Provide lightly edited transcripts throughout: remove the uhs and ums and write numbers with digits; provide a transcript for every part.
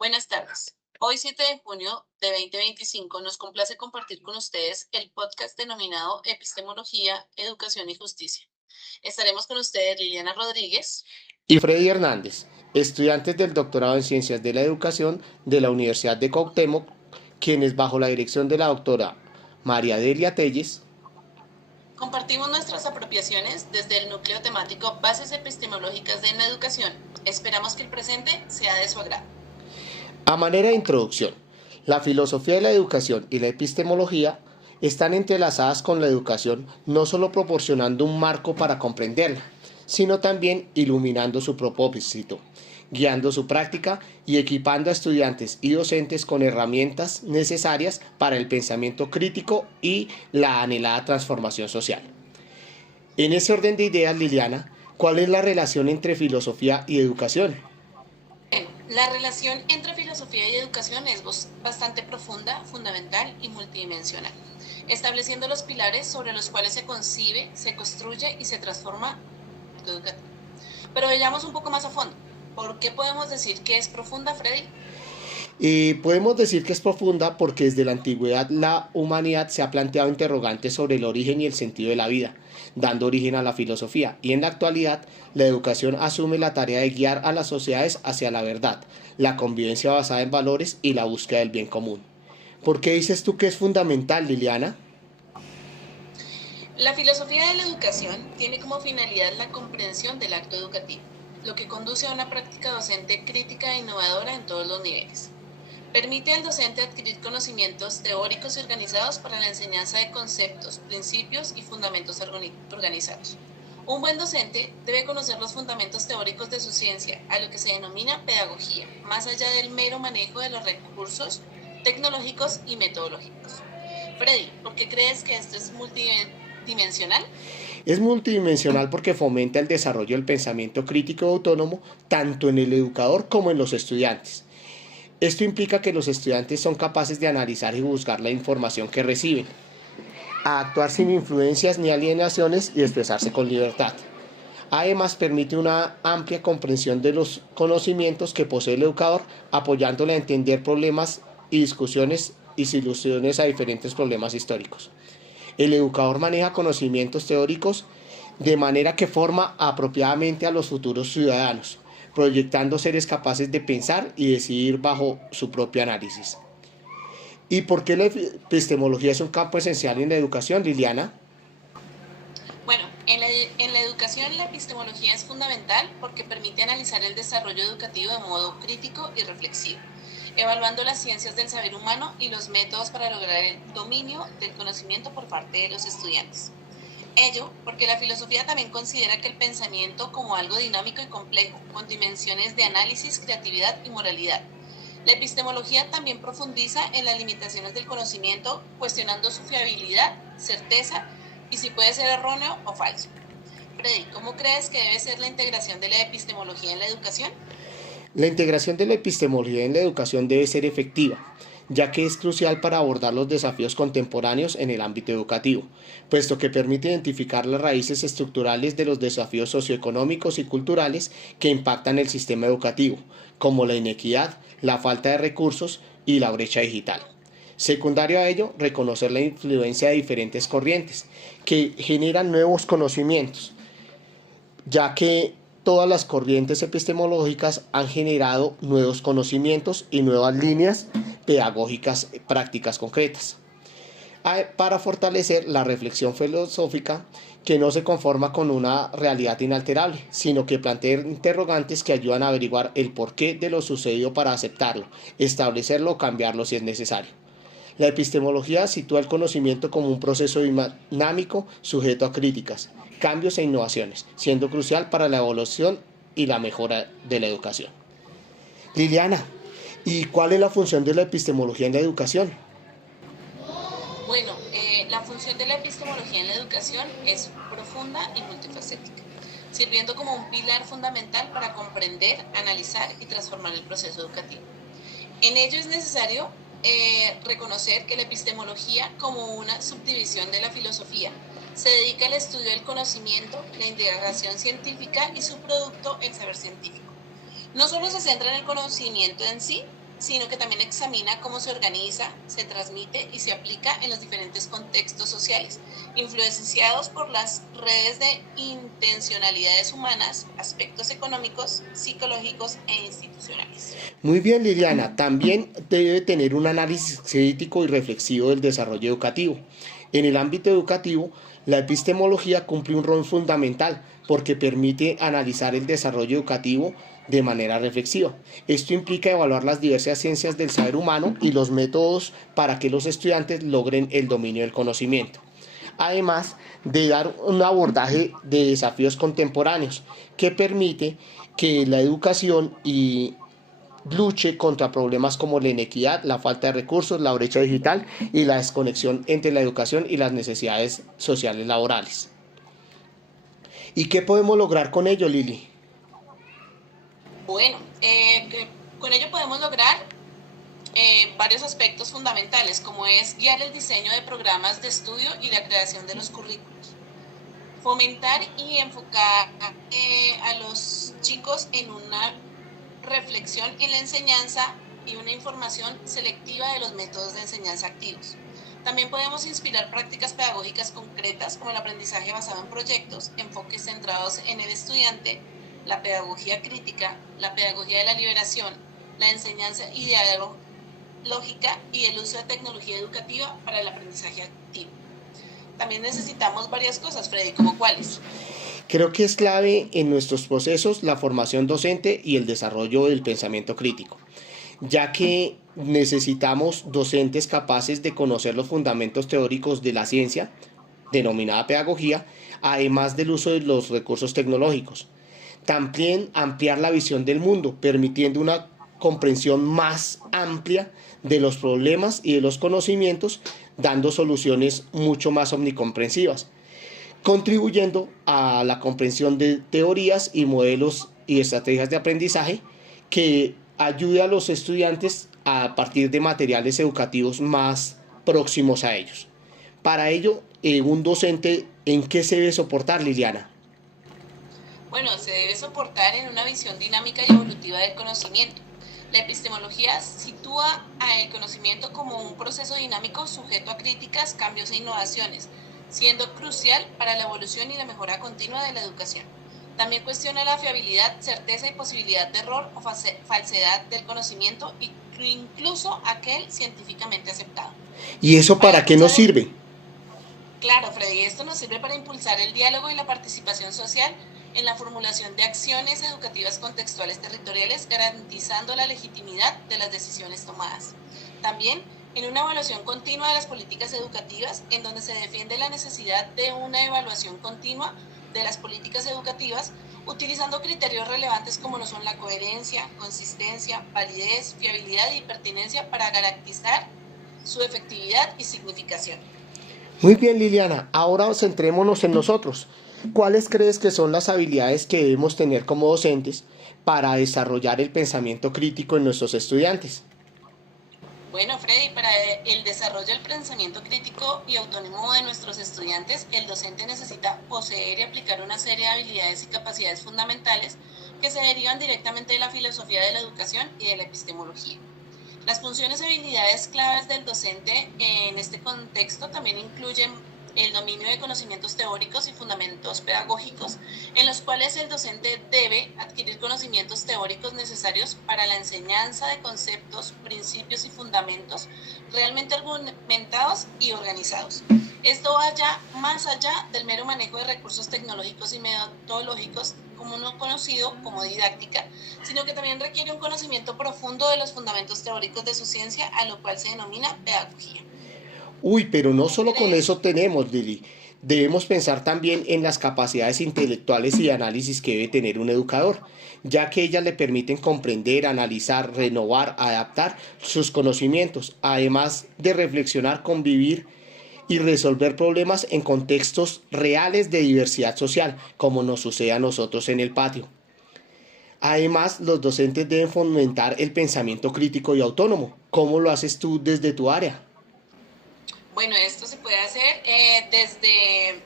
Buenas tardes. Hoy, 7 de junio de 2025, nos complace compartir con ustedes el podcast denominado Epistemología, Educación y Justicia. Estaremos con ustedes Liliana Rodríguez y Freddy Hernández, estudiantes del doctorado en Ciencias de la Educación de la Universidad de Cuauhtémoc, quienes bajo la dirección de la doctora María Delia Telles compartimos nuestras apropiaciones desde el núcleo temático Bases Epistemológicas de la Educación. Esperamos que el presente sea de su agrado. A manera de introducción, la filosofía de la educación y la epistemología están entrelazadas con la educación, no solo proporcionando un marco para comprenderla, sino también iluminando su propósito, guiando su práctica y equipando a estudiantes y docentes con herramientas necesarias para el pensamiento crítico y la anhelada transformación social. En ese orden de ideas, Liliana, ¿cuál es la relación entre filosofía y educación? La relación entre filosofía y educación es bastante profunda, fundamental y multidimensional, estableciendo los pilares sobre los cuales se concibe, se construye y se transforma el educativo. Pero vayamos un poco más a fondo. ¿Por qué podemos decir que es profunda, Freddy? Podemos decir que es profunda porque desde la antigüedad la humanidad se ha planteado interrogantes sobre el origen y el sentido de la vida, dando origen a la filosofía, y en la actualidad la educación asume la tarea de guiar a las sociedades hacia la verdad, la convivencia basada en valores y la búsqueda del bien común. ¿Por qué dices tú que es fundamental, Liliana? La filosofía de la educación tiene como finalidad la comprensión del acto educativo, lo que conduce a una práctica docente crítica e innovadora en todos los niveles. Permite al docente adquirir conocimientos teóricos y organizados para la enseñanza de conceptos, principios y fundamentos organizados. Un buen docente debe conocer los fundamentos teóricos de su ciencia, a lo que se denomina pedagogía, más allá del mero manejo de los recursos tecnológicos y metodológicos. Freddy, ¿por qué crees que esto es multidimensional? Es multidimensional porque fomenta el desarrollo del pensamiento crítico y autónomo tanto en el educador como en los estudiantes. Esto implica que los estudiantes son capaces de analizar y buscar la información que reciben, a actuar sin influencias ni alienaciones y expresarse con libertad. Además, permite una amplia comprensión de los conocimientos que posee el educador, apoyándole a entender problemas y discusiones y soluciones a diferentes problemas históricos. El educador maneja conocimientos teóricos de manera que forma apropiadamente a los futuros ciudadanos, proyectando seres capaces de pensar y decidir bajo su propio análisis. ¿Y por qué la epistemología es un campo esencial en la educación, Liliana? Bueno, en la educación la epistemología es fundamental porque permite analizar el desarrollo educativo de modo crítico y reflexivo, evaluando las ciencias del saber humano y los métodos para lograr el dominio del conocimiento por parte de los estudiantes. Ello porque la filosofía también considera que el pensamiento como algo dinámico y complejo, con dimensiones de análisis, creatividad y moralidad. La epistemología también profundiza en las limitaciones del conocimiento, cuestionando su fiabilidad, certeza y si puede ser erróneo o falso. Freddy, ¿cómo crees que debe ser la integración de la epistemología en la educación? La integración de la epistemología en la educación debe ser efectiva, ya que es crucial para abordar los desafíos contemporáneos en el ámbito educativo, puesto que permite identificar las raíces estructurales de los desafíos socioeconómicos y culturales que impactan el sistema educativo, como la inequidad, la falta de recursos y la brecha digital. Secundario a ello, reconocer la influencia de diferentes corrientes que generan nuevos conocimientos, ya que todas las corrientes epistemológicas han generado nuevos conocimientos y nuevas líneas pedagógicas prácticas concretas, para fortalecer la reflexión filosófica que no se conforma con una realidad inalterable, sino que plantea interrogantes que ayudan a averiguar el porqué de lo sucedido para aceptarlo, establecerlo o cambiarlo si es necesario. La epistemología sitúa el conocimiento como un proceso dinámico sujeto a críticas, cambios e innovaciones, siendo crucial para la evolución y la mejora de la educación. Liliana, ¿y cuál es la función de la epistemología en la educación? Bueno, la función de la epistemología en la educación es profunda y multifacética, sirviendo como un pilar fundamental para comprender, analizar y transformar el proceso educativo. En ello es necesario reconocer que la epistemología, como una subdivisión de la filosofía, se dedica al estudio del conocimiento, la indagación científica y su producto, el saber científico. No solo se centra en el conocimiento en sí, sino que también examina cómo se organiza, se transmite y se aplica en los diferentes contextos sociales, influenciados por las redes de intencionalidades humanas, aspectos económicos, psicológicos e institucionales. Muy bien, Liliana. También debe tener un análisis crítico y reflexivo del desarrollo educativo. En el ámbito educativo, la epistemología cumple un rol fundamental porque permite analizar el desarrollo educativo de manera reflexiva. Esto implica evaluar las diversas ciencias del saber humano y los métodos para que los estudiantes logren el dominio del conocimiento. Además de dar un abordaje de desafíos contemporáneos que permite que la educación luche contra problemas como la inequidad, la falta de recursos, la brecha digital y la desconexión entre la educación y las necesidades sociales laborales. ¿Y qué podemos lograr con ello, Lili? Bueno, con ello podemos lograr varios aspectos fundamentales, como es guiar el diseño de programas de estudio y la creación de los currículos. Fomentar y enfocar a los chicos en una reflexión en la enseñanza y una información selectiva de los métodos de enseñanza activos. También podemos inspirar prácticas pedagógicas concretas como el aprendizaje basado en proyectos, enfoques centrados en el estudiante, la pedagogía crítica, la pedagogía de la liberación, la enseñanza ideológica y el uso de tecnología educativa para el aprendizaje activo. También necesitamos varias cosas, Freddy, ¿como cuáles? Creo que es clave en nuestros procesos la formación docente y el desarrollo del pensamiento crítico, ya que necesitamos docentes capaces de conocer los fundamentos teóricos de la ciencia, denominada pedagogía, además del uso de los recursos tecnológicos. También ampliar la visión del mundo, permitiendo una comprensión más amplia de los problemas y de los conocimientos, dando soluciones mucho más omnicomprensivas, contribuyendo a la comprensión de teorías y modelos y estrategias de aprendizaje que ayude a los estudiantes a partir de materiales educativos más próximos a ellos. Para ello, un docente, ¿en qué se debe soportar, Liliana? Bueno, se debe soportar en una visión dinámica y evolutiva del conocimiento. La epistemología sitúa al conocimiento como un proceso dinámico sujeto a críticas, cambios e innovaciones, siendo crucial para la evolución y la mejora continua de la educación. También cuestiona la fiabilidad, certeza y posibilidad de error o falsedad del conocimiento, incluso aquel científicamente aceptado. ¿Y eso para qué nos sirve? Claro, Freddy, esto nos sirve para impulsar el diálogo y la participación social en la formulación de acciones educativas contextuales territoriales, garantizando la legitimidad de las decisiones tomadas. También en una evaluación continua de las políticas educativas, en donde se defiende la necesidad de una evaluación continua de las políticas educativas, utilizando criterios relevantes como lo son la coherencia, consistencia, validez, fiabilidad y pertinencia para garantizar su efectividad y significación. Muy bien, Liliana, ahora centrémonos en nosotros. ¿Cuáles crees que son las habilidades que debemos tener como docentes para desarrollar el pensamiento crítico en nuestros estudiantes? Bueno, Freddy, para el desarrollo del pensamiento crítico y autónomo de nuestros estudiantes, el docente necesita poseer y aplicar una serie de habilidades y capacidades fundamentales que se derivan directamente de la filosofía de la educación y de la epistemología. Las funciones y habilidades claves del docente en este contexto también incluyen el dominio de conocimientos teóricos y fundamentos pedagógicos, en los cuales el docente debe adquirir conocimientos teóricos necesarios para la enseñanza de conceptos, principios y fundamentos realmente argumentados y organizados. Esto vaya más allá del mero manejo de recursos tecnológicos y metodológicos como uno conocido como didáctica, sino que también requiere un conocimiento profundo de los fundamentos teóricos de su ciencia, a lo cual se denomina pedagogía. Uy, pero no solo con eso tenemos, Lili. Debemos pensar también en las capacidades intelectuales y de análisis que debe tener un educador, ya que ellas le permiten comprender, analizar, renovar, adaptar sus conocimientos, además de reflexionar, convivir y resolver problemas en contextos reales de diversidad social, como nos sucede a nosotros en el patio. Además, los docentes deben fomentar el pensamiento crítico y autónomo. ¿Cómo lo haces tú desde tu área? Bueno, esto se puede hacer desde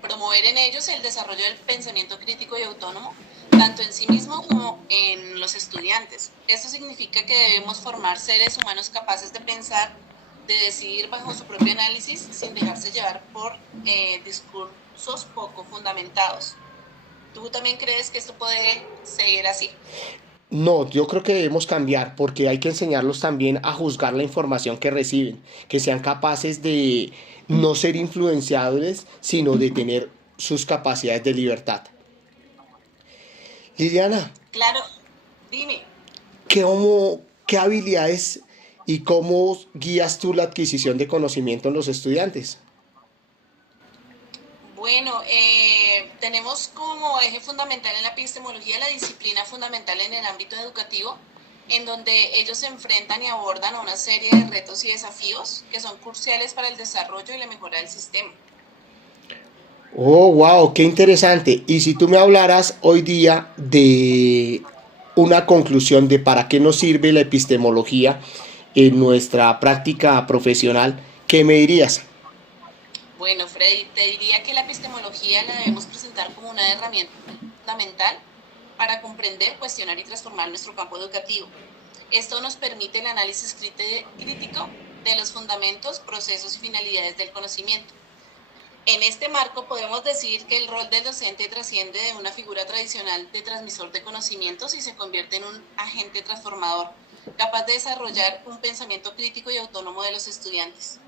promover en ellos el desarrollo del pensamiento crítico y autónomo, tanto en sí mismo como en los estudiantes. Esto significa que debemos formar seres humanos capaces de pensar, de decidir bajo su propio análisis sin dejarse llevar por discursos poco fundamentados. ¿Tú también crees que esto puede seguir así? No, yo creo que debemos cambiar porque hay que enseñarlos también a juzgar la información que reciben, que sean capaces de no ser influenciables, sino de tener sus capacidades de libertad. Liliana, Claro, dime. ¿qué habilidades y cómo guías tú la adquisición de conocimiento en los estudiantes? Bueno, tenemos como eje fundamental en la epistemología la disciplina fundamental en el ámbito educativo, en donde ellos se enfrentan y abordan a una serie de retos y desafíos que son cruciales para el desarrollo y la mejora del sistema. Oh, wow, qué interesante. Y si tú me hablaras hoy día de una conclusión de para qué nos sirve la epistemología en nuestra práctica profesional, ¿qué me dirías? Bueno, Freddy, te diría que la epistemología la debemos presentar como una herramienta fundamental para comprender, cuestionar y transformar nuestro campo educativo. Esto nos permite el análisis crítico de los fundamentos, procesos y finalidades del conocimiento. En este marco podemos decir que el rol del docente trasciende de una figura tradicional de transmisor de conocimientos y se convierte en un agente transformador, capaz de desarrollar un pensamiento crítico y autónomo de los estudiantes.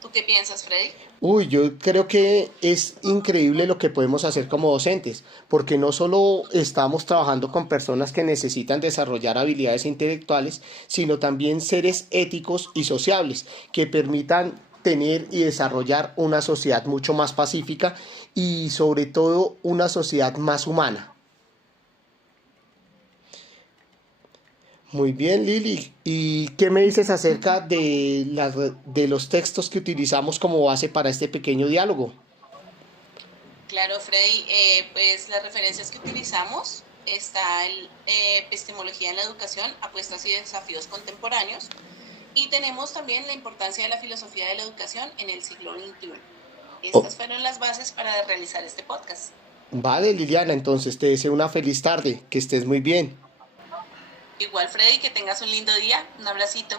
¿Tú qué piensas, Freddy? Uy, yo creo que es increíble lo que podemos hacer como docentes, porque no solo estamos trabajando con personas que necesitan desarrollar habilidades intelectuales, sino también seres éticos y sociables que permitan tener y desarrollar una sociedad mucho más pacífica y sobre todo una sociedad más humana. Muy bien, Lili. ¿Y qué me dices acerca de, de los textos que utilizamos como base para este pequeño diálogo? Claro, Freddy, pues las referencias que utilizamos está el epistemología en la educación, apuestas y desafíos contemporáneos, y tenemos también la importancia de la filosofía de la educación en el siglo XXI. Oh, Estas fueron las bases para realizar este podcast. vale, Liliana, entonces te deseo una feliz tarde, que estés muy bien. Igual, Freddy, que tengas un lindo día. Un abracito.